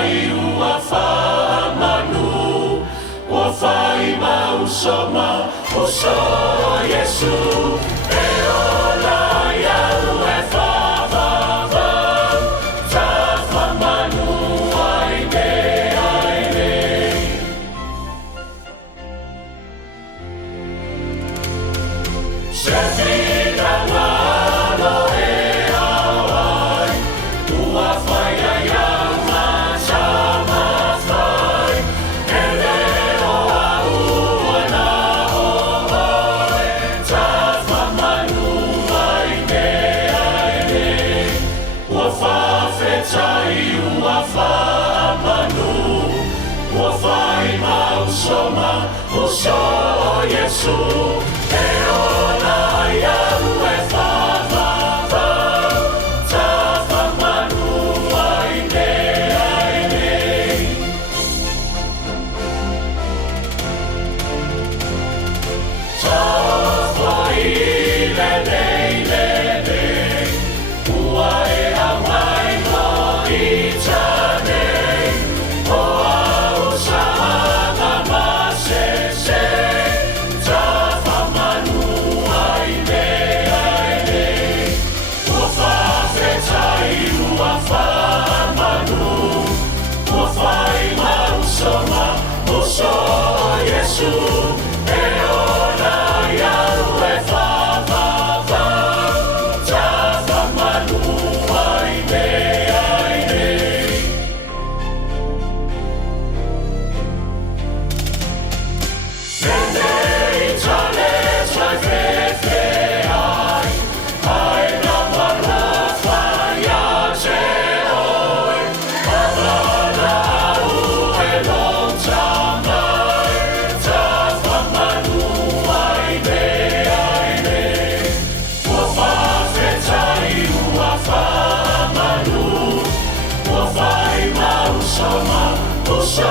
fai ua whaamanu, ua whai mausoma, o so Yesu, e ola iau e whawawau, ta whamanu ai me ai nei. Se whina wano e awai, ua whai ai au mata mawhai, e leo au ana o oi, ta whamanu ai me ai nei. Ua whawhetai ua whaamanu, ua whai mausoma, o so Yesu, e ola iau e whawawau, ta whamanu ai me ai nei. Ta whai le nei le nei, ua e awai mo i ta nei, o au sahanga ma se se, ta whamanu ai me ai nei. Ua whawhetai ua whamanu, ua whai mausoma, o so Yesu, e ola iau e whawawau, ta whamanu ai me ai nei. Nei tale tai whewhe ai, ai na marofa ia te oi, awala au e long tamai, ta whamanu ai me ai nei. Ua whawhetai ua whamanu, ua whai mausoma, o so